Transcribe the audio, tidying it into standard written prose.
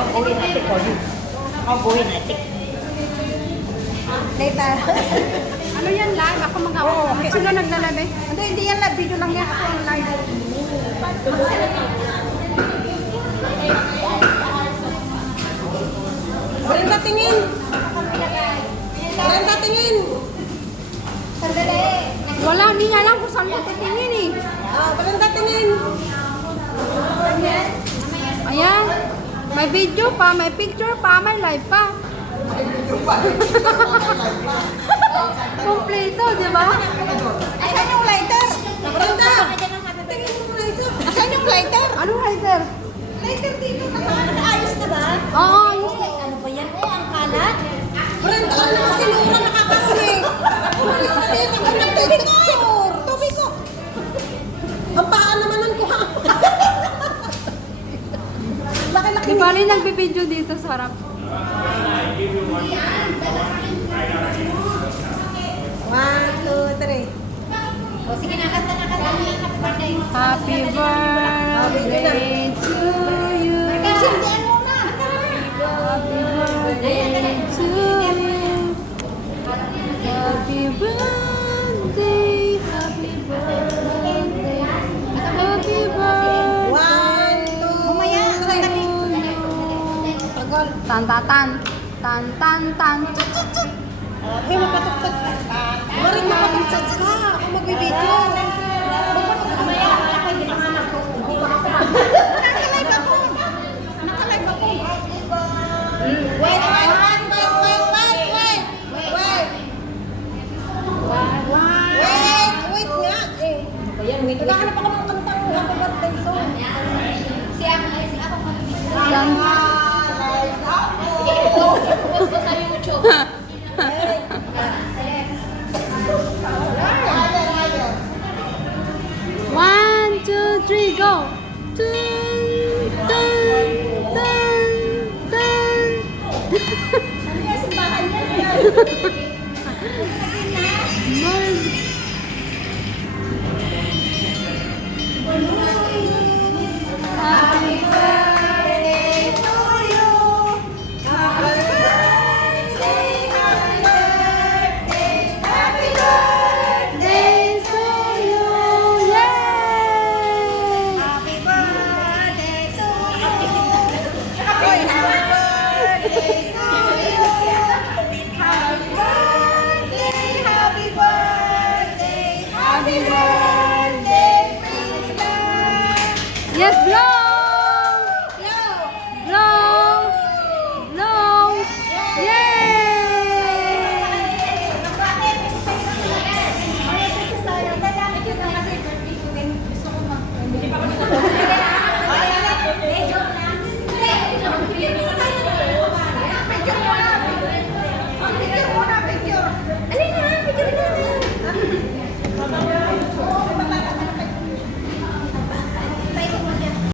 I'll go in and take for you. I'll go in and take. Later. Ano yan, live? Ako mag-awak. Oo, okay. Sino naglalabi? Hindi yan live. Video lang yan. Ako ang live. Brenda, tingin. Brenda, tingin. Sandali. Wala, hindi niya alam kung saan ko titingin eh. Brenda, tingin. Ayan. May video pa, may picture pa, may live pa. Kompleto, di ba? Asan yung lighter? Brenda, tingin mo lighter. Asan yung lighter? Anong lighter? Lighter dito. Ayos na ba? Oo. Ano ba yan? Ang kalat? Brenda, ano naman sinura nakakahuli? Umalis na dito. Ang nagpipicture. Tubig ko. Ang paa naman ang kuha. Laki-laki. Di bali nagbibideo dito sa harap. 1, 2, 3. O sige, nakanta na kanta. Happy birthday. Happy birthday to you. Sindihan mo na. Happy birthday to you. Happy birthday. Happy birthday. Happy birthday. 1, 2, Mamaya, sandali. Tagal. Tan tan tan tan tan tan. Ay, magpatugtog ka. Maring magpatugtog ka. Ako magbibideo. Mamaya, ako hindi naman ako. Nakalive ako. Nakalive ako. Wait. Wait nga. Ayan, wait. Naghahanap ako ng kantang Happy Birthday song. Si ako Yan. Post ko sa YouTube. One, two, three, go. Dun, dun, dun, dun. Ano yung simbahan niya? Mar- Happy birthday to you. Happy birthday, happy birthday, happy birthday to you. Yay! Happy birthday to you. Happy birthday to you. Happy birthday, happy birthday, happy birthday, Priscilla. Yes, blow!